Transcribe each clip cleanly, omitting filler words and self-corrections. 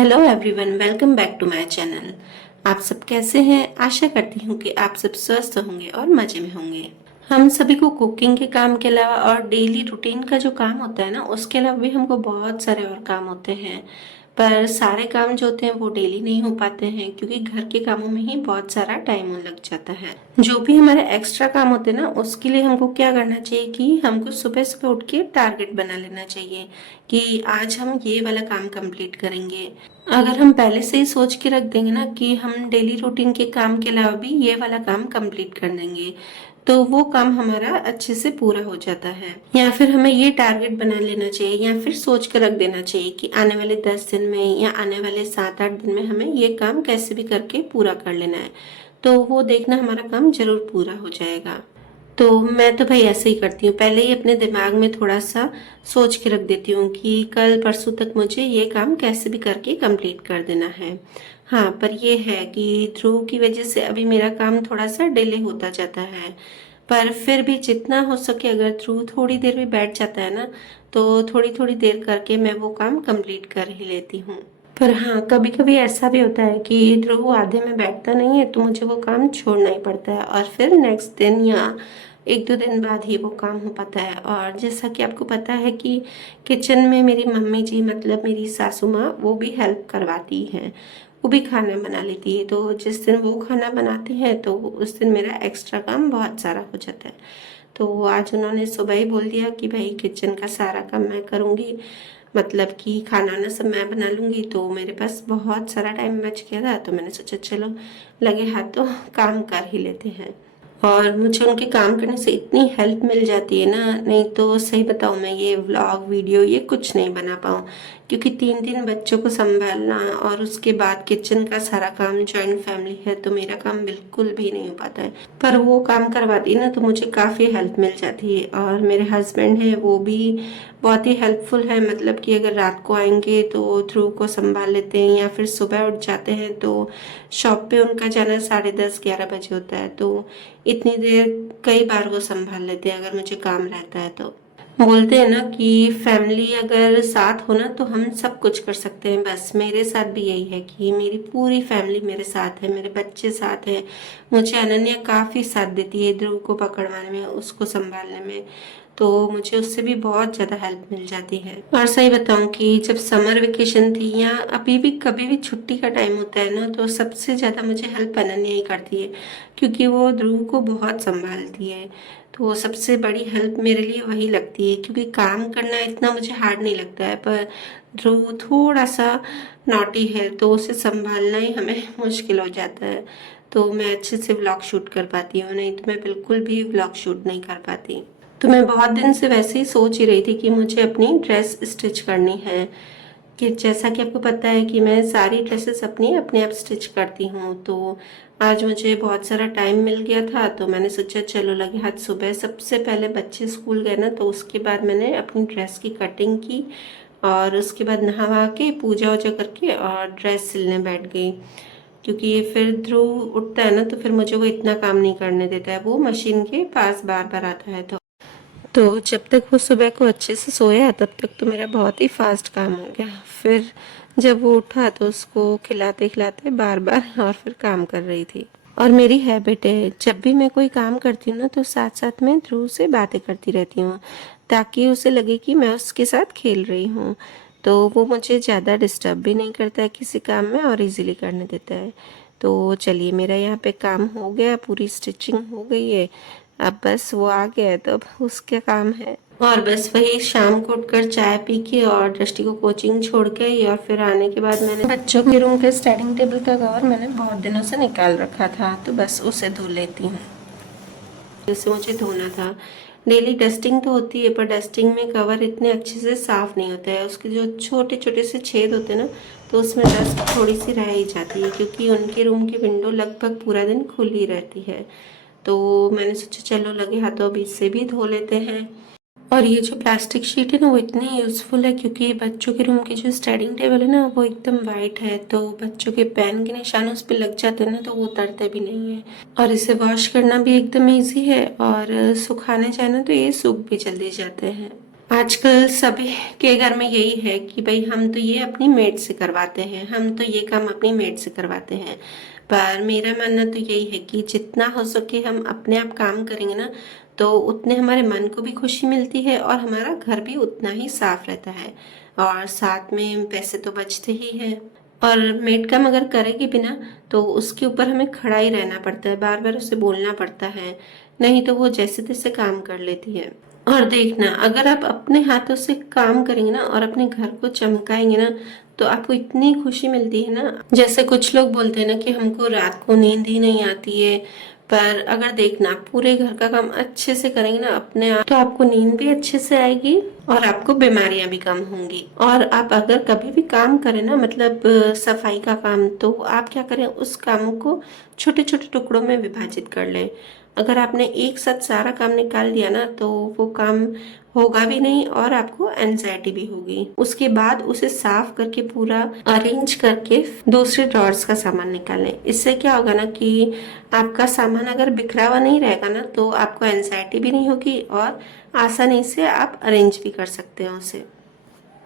Hello everyone, welcome back to my channel. आप सब कैसे हैं? आशा करती हूँ कि आप सब स्वस्थ होंगे और मज़े में होंगे। हम सभी को कुकिंग के काम के अलावा और डेली रूटीन का जो काम होता है ना, उसके अलावा भी हमको बहुत सारे और काम होते हैं। पर सारे काम जो होते हैं वो डेली नहीं हो पाते हैं, क्योंकि घर के कामों में ही बहुत सारा टाइम लग जाता है। जो भी हमारे एक्स्ट्रा काम होते हैं ना, उसके लिए हमको क्या करना चाहिए कि हमको सुबह सुबह उठ के टारगेट बना लेना चाहिए कि आज हम ये वाला काम कंप्लीट करेंगे। अगर हम पहले से ही सोच के रख देंगे ना कि हम डेली रूटीन के काम के अलावा भी ये वाला काम कंप्लीट कर देंगे, तो वो काम हमारा अच्छे से पूरा हो जाता है। या फिर हमें ये टारगेट बना लेना चाहिए या फिर सोच कर रख देना चाहिए कि आने वाले 10 दिन में या आने वाले 7-8 दिन में हमें ये काम कैसे भी करके पूरा कर लेना है। तो वो देखना हमारा काम जरूर पूरा हो जाएगा। तो मैं तो भाई ऐसे ही करती हूँ, पहले ही अपने दिमाग में थोड़ा सा सोच के रख देती हूँ कि कल परसों तक मुझे ये काम कैसे भी करके कंप्लीट कर देना है। हाँ, पर ये है कि ध्रुव की वजह से अभी मेरा काम थोड़ा सा डिले होता जाता है। पर फिर भी जितना हो सके, अगर ध्रुव थोड़ी देर भी बैठ जाता है ना, तो थोड़ी थोड़ी देर करके मैं वो काम कंप्लीट कर ही लेती हूँ। पर हाँ, कभी कभी ऐसा भी होता है कि ध्रुव आधे में बैठता नहीं है, तो मुझे वो काम छोड़ना ही पड़ता है और फिर नेक्स्ट दिन या 1-2 दिन बाद ही वो काम हो पाता है। और जैसा कि आपको पता है कि किचन में मेरी मम्मी जी, मतलब मेरी सासू माँ, वो भी हेल्प करवाती हैं। वो भी खाना बना लेती है, तो जिस दिन वो खाना बनाते हैं तो उस दिन मेरा एक्स्ट्रा काम बहुत सारा हो जाता है। तो आज उन्होंने सुबह ही बोल दिया कि भाई किचन का सारा काम मैं करूँगी, मतलब कि खाना वाना सब मैं बना लूँगी। तो मेरे पास बहुत सारा टाइम बच गया था, तो मैंने सोचा चलो लगे हाथ तो काम कर ही लेते हैं। और मुझे उनके काम करने से इतनी हेल्प मिल जाती है ना, नहीं तो सही बताऊँ मैं ये व्लॉग वीडियो ये कुछ नहीं बना पाऊँ, क्योंकि 3 दिन बच्चों को संभालना और उसके बाद किचन का सारा काम, जॉइंट फैमिली है तो मेरा काम बिल्कुल भी नहीं हो पाता है। पर वो काम करवाती ना तो मुझे काफ़ी हेल्प मिल जाती है। और मेरे हस्बैंड हैं वो भी बहुत ही हेल्पफुल है, मतलब कि अगर रात को आएंगे तो ध्रुव को संभाल लेते हैं, या फिर सुबह उठ जाते हैं तो शॉप पे उनका जाना 10:30-11 बजे होता है, तो इतनी देर कई बार वो संभाल लेते हैं अगर मुझे काम रहता है तो। बोलते हैं ना कि फैमिली अगर साथ हो ना तो हम सब कुछ कर सकते हैं। बस मेरे साथ भी यही है कि मेरी पूरी फैमिली मेरे साथ है, मेरे बच्चे साथ हैं। मुझे अनन्या काफ़ी साथ देती है ध्रुव को पकड़वाने में, उसको संभालने में, तो मुझे उससे भी बहुत ज़्यादा हेल्प मिल जाती है। और सही बताऊं कि जब समर वेकेशन थी या अभी भी कभी भी छुट्टी का टाइम होता है ना, तो सबसे ज़्यादा मुझे हेल्प अनन्या ही करती है, क्योंकि वो ध्रुव को बहुत संभालती है। तो सबसे बड़ी हेल्प मेरे लिए वही लगती है, क्योंकि काम करना इतना मुझे हार्ड नहीं लगता है, पर ध्रुव थोड़ा सा नॉटी है तो उसे संभालना ही हमें मुश्किल हो जाता है। तो मैं अच्छे से व्लॉग शूट कर पाती हूँ, नहीं तो मैं बिल्कुल भी व्लॉग शूट नहीं कर पाती। तो मैं बहुत दिन से वैसे ही सोच ही रही थी कि मुझे अपनी ड्रेस स्टिच करनी है, कि जैसा कि आपको पता है कि मैं सारी ड्रेसेस अपनी अपने आप स्टिच करती हूँ। तो आज मुझे बहुत सारा टाइम मिल गया था, तो मैंने सोचा चलो लगे हाथ सुबह सबसे पहले बच्चे स्कूल गए ना, तो उसके बाद मैंने अपनी ड्रेस की कटिंग की और उसके बाद नहा वहा के पूजा वूजा करके और ड्रेस सिलने बैठ गई। क्योंकि फिर ध्रुव उठता है ना तो फिर मुझे वो इतना काम नहीं करने देता है, वो मशीन के पास बार बार आता है। तो जब तक वो सुबह को अच्छे से सोया तब तक तो मेरा बहुत ही फास्ट काम हो गया। फिर जब वो उठा तो उसको खिलाते खिलाते बार बार और फिर काम कर रही थी। और मेरी हैबिट है, जब भी मैं कोई काम करती हूँ ना तो साथ साथ में ध्रुव से बातें करती रहती हूँ, ताकि उसे लगे कि मैं उसके साथ खेल रही हूँ। तो वो मुझे ज़्यादा डिस्टर्ब भी नहीं करता है किसी काम में और इजीली करने देता है। तो चलिए, मेरा यहाँ पे काम हो गया, पूरी स्टिचिंग हो गई है। अब बस वो आ गया है तो अब उसका काम है। और बस वही शाम को उठकर चाय पी के और दृष्टि को कोचिंग छोड़ के आई, और फिर आने के बाद मैंने बच्चों के रूम के स्टडिंग टेबल का कवर मैंने बहुत दिनों से निकाल रखा था, तो बस उसे धो लेती हूँ। जैसे मुझे धोना था, डेली डस्टिंग तो होती है पर डस्टिंग में कवर इतने अच्छे से साफ नहीं होता है, उसके जो छोटे छोटे से छेद होते हैं ना, तो उसमें डस्ट थोड़ी सी रह ही जाती है, क्योंकि उनके रूम की विंडो लगभग पूरा दिन खुली रहती है। तो मैंने सोचा चलो लगे हाथों अब इससे भी धो लेते हैं। और ये जो प्लास्टिक शीट है ना वो इतनी यूज़फुल है, क्योंकि बच्चों के रूम की जो स्टडिंग टेबल है ना वो एकदम वाइट है, तो बच्चों के पेन के निशान उस पर लग जाते हैं ना तो वो उतरते भी नहीं है। और इसे वॉश करना भी एकदम इजी है, और सुखाने जाए ना तो ये सूख भी जल्दी जाते हैं। आजकल सभी के घर में यही है कि भाई हम तो ये अपनी मेड से करवाते हैं, हम तो ये काम अपनी मेड से करवाते हैं। पर मेरा मानना तो यही है कि जितना हो सके हम अपने आप काम करेंगे ना, तो उतने हमारे मन को भी खुशी मिलती है और हमारा घर भी उतना ही साफ रहता है, और साथ में पैसे तो बचते ही हैं। और मेड काम अगर करेगी भी ना, तो उसके ऊपर हमें खड़ा ही रहना पड़ता है, बार बार उसे बोलना पड़ता है, नहीं तो वो जैसे तैसे काम कर लेती है। और देखना, अगर आप अपने हाथों से काम करेंगे ना और अपने घर को चमकाएंगे ना, तो आपको इतनी खुशी मिलती है ना। जैसे कुछ लोग बोलते हैं ना कि हमको रात को नींद ही नहीं आती है, पर अगर देखना पूरे घर का काम अच्छे से करेंगे ना अपने आप, तो आपको नींद भी अच्छे से आएगी और आपको बीमारियां भी कम होंगी। और आप अगर कभी भी काम करें ना, मतलब सफाई का काम, तो आप क्या करें, उस काम को छोटे छोटे टुकड़ों में विभाजित कर लें। अगर आपने एक साथ सारा काम निकाल दिया ना, तो वो काम होगा भी नहीं और आपको एंजाइटी भी होगी। उसके बाद उसे साफ करके पूरा अरेंज करके दूसरे ड्रॉर्स का सामान निकालें। इससे क्या होगा ना कि आपका सामान अगर बिखरा हुआ नहीं रहेगा ना, तो आपको एंजाइटी भी नहीं होगी और आसानी से आप अरेंज भी कर सकते हो उसे।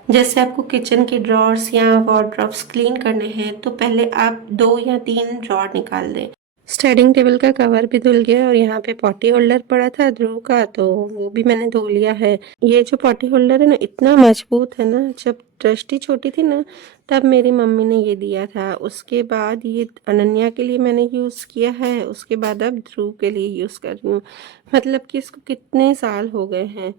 जैसे आपको किचन के ड्रॉर्स या वार्डरोब्स क्लीन करने हैं, तो पहले आप 2 या 3 ड्रॉर निकाल दें। स्टडिंग टेबल का कवर भी धुल गया और यहाँ पे पॉटी होल्डर पड़ा था ध्रुव का, तो वो भी मैंने धो लिया है। ये जो पॉटी होल्डर है ना, इतना मजबूत है ना, जब दृष्टि छोटी थी ना, तब मेरी मम्मी ने ये दिया था। उसके बाद ये अनन्या के लिए मैंने यूज़ किया है, उसके बाद अब ध्रुव के लिए यूज़ कर रही हूँ। मतलब कि इसको कितने साल हो गए हैं,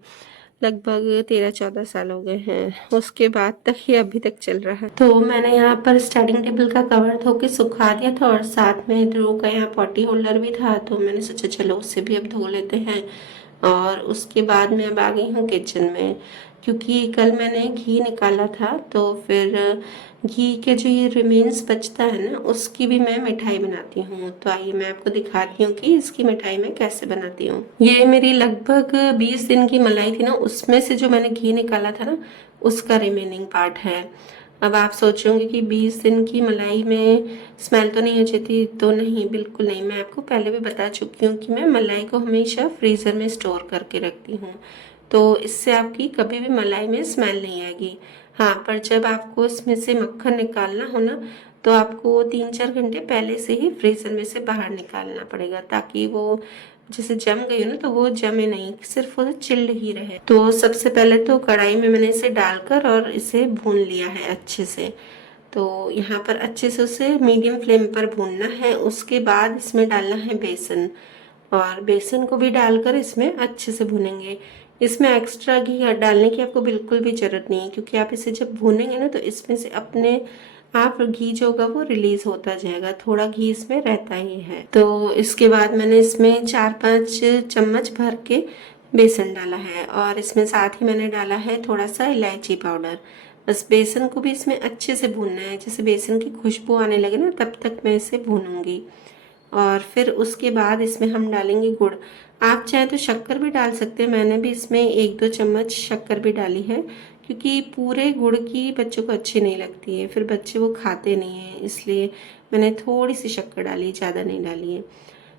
लगभग 13-14 साल हो गए हैं, उसके बाद तक ये अभी तक चल रहा है। तो मैंने यहाँ पर स्टडिंग टेबल का कवर धो के सुखा दिया था और साथ में ध्रुव का यहाँ पॉटी होल्डर भी था, तो मैंने सोचा चलो उससे भी अब धो लेते हैं। और उसके बाद मैं अब आ गई हूँ किचन में, क्योंकि कल मैंने घी निकाला था, तो फिर घी के जो ये रिमेन्स बचता है ना, उसकी भी मैं मिठाई बनाती हूँ। तो आइए मैं आपको दिखाती हूँ कि इसकी मिठाई मैं कैसे बनाती हूँ। ये मेरी लगभग 20 दिन की मलाई थी ना, उसमें से जो मैंने घी निकाला था ना, उसका रिमेनिंग पार्ट है। अब आप सोचोगे कि 20 दिन की मलाई में स्मेल तो नहीं हो जाती, तो नहीं, बिल्कुल नहीं। मैं आपको पहले भी बता चुकी हूँ कि मैं मलाई को हमेशा फ्रीज़र में स्टोर करके रखती हूँ, तो इससे आपकी कभी भी मलाई में स्मेल नहीं आएगी। हाँ, पर जब आपको इसमें से मक्खन निकालना हो ना, तो आपको 3-4 घंटे पहले से ही फ्रीज़र में से बाहर निकालना पड़ेगा, ताकि वो जैसे जम गई हो ना, तो वो जमे नहीं, सिर्फ वो चिल्ड ही रहे। तो सबसे पहले तो कढ़ाई में मैंने इसे डालकर और इसे भून लिया है अच्छे से। तो यहाँ पर अच्छे से उसे मीडियम फ्लेम पर भूनना है। उसके बाद इसमें डालना है बेसन, और बेसन को भी डालकर इसमें अच्छे से भूनेंगे। इसमें एक्स्ट्रा घी डालने की आपको बिल्कुल भी ज़रूरत नहीं है, क्योंकि आप इसे जब भूनेंगे ना, तो इसमें से अपने आप घी जो होगा वो रिलीज होता जाएगा, थोड़ा घी इसमें रहता ही है। तो इसके बाद मैंने इसमें 4-5 चम्मच भर के बेसन डाला है, और इसमें साथ ही मैंने डाला है थोड़ा सा इलायची पाउडर। बस बेसन को भी इसमें अच्छे से भूनना है, जैसे बेसन की खुशबू आने लगे ना, तब तक मैं इसे भूनूंगी। और फिर उसके बाद इसमें हम डालेंगे गुड़। आप चाहे तो शक्कर भी डाल सकते हैं, मैंने भी इसमें 1-2 चम्मच शक्कर भी डाली है, क्योंकि पूरे गुड़ की बच्चों को अच्छी नहीं लगती है, फिर बच्चे वो खाते नहीं हैं, इसलिए मैंने थोड़ी सी शक्कर डाली, ज़्यादा नहीं डाली है।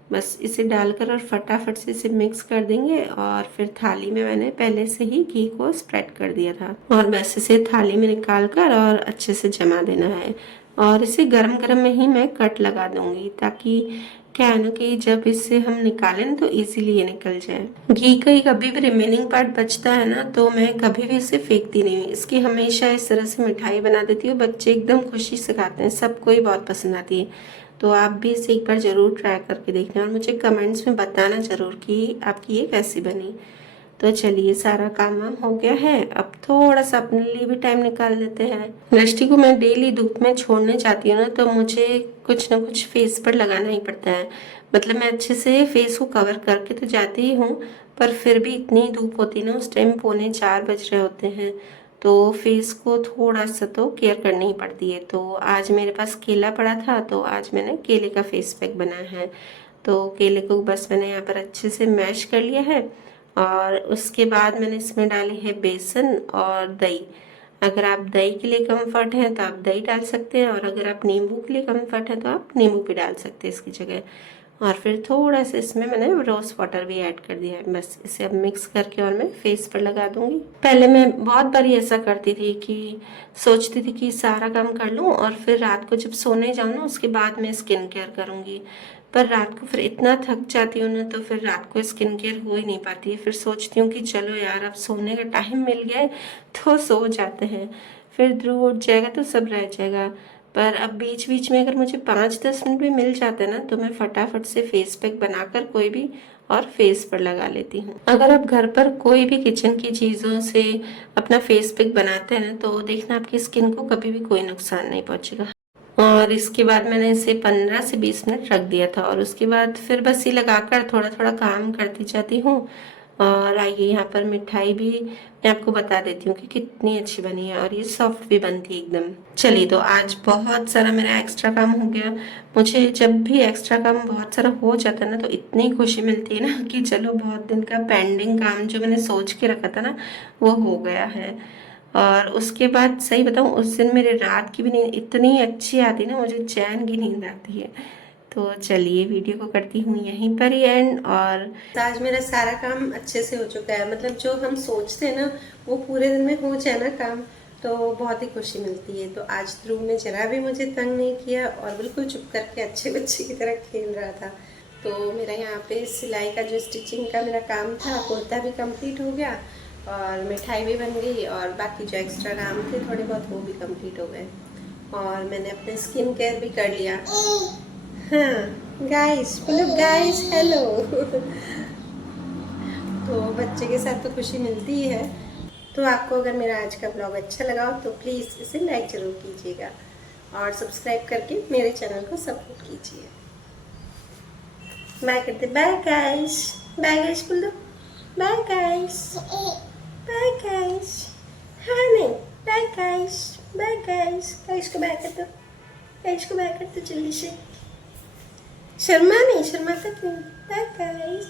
बस इसे डालकर और फटाफट से इसे मिक्स कर देंगे, और फिर थाली में मैंने पहले से ही घी को स्प्रेड कर दिया था, और बस इसे थाली में निकाल कर और अच्छे से जमा देना है। और इसे गरम गरम में ही मैं कट लगा दूंगी, ताकि क्या है ना कि जब इसे हम निकालें तो इजीली ये निकल जाए। घी का ही कभी भी रिमेनिंग पार्ट बचता है ना, तो मैं कभी भी इसे फेंकती नहीं हूँ, इसकी हमेशा इस तरह से मिठाई बना देती हूँ। बच्चे एकदम खुशी से खाते हैं, सबको ही बहुत पसंद आती है। तो आप भी इसे एक बार ज़रूर ट्राई करके देखना और मुझे कमेंट्स में बताना ज़रूर कि आपकी ये कैसी बनी। तो चलिए, सारा काम वाम हो गया है, अब थोड़ा सा अपने लिए भी टाइम निकाल लेते हैं। दृष्टि को मैं डेली धूप में छोड़ने जाती हूँ ना, तो मुझे कुछ ना कुछ फेस पर लगाना ही पड़ता है। मतलब मैं अच्छे से फेस को कवर करके तो जाती ही हूँ, पर फिर भी इतनी धूप होती है ना, उस टाइम 3:45 बज रहे होते हैं, तो फेस को थोड़ा सा तो केयर करनी ही पड़ती है। तो आज मेरे पास केला पड़ा था, तो आज मैंने केले का फेस पैक बनाया है। तो केले को बस मैंने यहाँ पर अच्छे से मैश कर लिया है, और उसके बाद मैंने इसमें डाली है बेसन और दही। अगर आप दही के लिए कम्फर्ट हैं तो आप दही डाल सकते हैं, और अगर आप नींबू के लिए कम्फर्ट है तो आप नींबू भी डाल सकते हैं इसकी जगह। और फिर थोड़ा सा इसमें मैंने रोज़ वाटर भी ऐड कर दिया है। बस इसे अब मिक्स करके और मैं फेस पर लगा दूंगी। पहले मैं बहुत बारी ऐसा करती थी कि सोचती थी कि सारा काम कर लूँ और फिर रात को जब सोने जाऊँ ना उसके बाद मैं स्किन केयर करूँगी, पर रात को फिर इतना थक जाती हूँ ना तो फिर रात को स्किन केयर हो ही नहीं पाती है। फिर सोचती हूँ कि चलो यार अब सोने का टाइम मिल गया है तो सो जाते हैं, फिर ध्रुव उठ जाएगा तो सब रह जाएगा। पर अब बीच बीच में अगर मुझे 5-10 मिनट भी मिल जाते हैं ना तो मैं फटाफट से फेस पैक बनाकर कोई भी और फेस पर लगा लेती हूँ। अगर आप घर पर कोई भी किचन की चीज़ों से अपना फेस पैक बनाते हैं ना तो देखना आपकी स्किन को कभी भी कोई नुकसान नहीं पहुँचेगा। और इसके बाद मैंने इसे 15 से 20 मिनट रख दिया था और उसके बाद फिर बस ये लगाकर थोड़ा थोड़ा काम करती जाती हूँ। और आइए यहाँ पर मिठाई भी मैं आपको बता देती हूँ कि कितनी अच्छी बनी है और ये सॉफ्ट भी बनती है एकदम। चलिए, तो आज बहुत सारा मेरा एक्स्ट्रा काम हो गया। मुझे जब भी एक्स्ट्रा काम बहुत सारा हो जाता है ना तो इतनी खुशी मिलती है ना कि चलो बहुत दिन का पेंडिंग काम जो मैंने सोच के रखा था ना वो हो गया है। और उसके बाद सही बताऊँ उस दिन मेरे रात की भी नींद इतनी अच्छी आती ना, मुझे चैन की नींद आती है। तो चलिए वीडियो को करती हूँ यहीं पर ही एंड। और आज मेरा सारा काम अच्छे से हो चुका है, मतलब जो हम सोचते हैं ना वो पूरे दिन में हो जाए ना काम तो बहुत ही खुशी मिलती है। तो आज ध्रुव ने जरा भी मुझे तंग नहीं किया और बिल्कुल चुप करके अच्छे बच्चे की तरह खेल रहा था। तो मेरा यहाँ पे सिलाई का जो स्टिचिंग का मेरा काम था कुर्ता भी कंप्लीट हो गया और मिठाई भी बन गई और बाकी जो एक्स्ट्रा काम थे थोड़े बहुत वो भी कंप्लीट हो गए और मैंने अपने स्किन केयर भी कर लिया। हाँ गाइस, मतलब गाइस हेलो। तो बच्चे के साथ तो खुशी मिलती ही है। तो आपको अगर मेरा आज का ब्लॉग अच्छा लगा हो तो प्लीज़ इसे लाइक ज़रूर कीजिएगा और सब्सक्राइब करके मेरे चैनल को सपोर्ट कीजिए। बाय करते, बाय गाइस, बाय गाइस बोल दो, बाय गाइस, बाय गाइस। हाँ नहीं, bye guys, bye guys, guys को बाय कर दो, गाइस को बाय कर दो जल्दी से। शर्मा नहीं, शर्मा तक नहीं, बाय गाइस।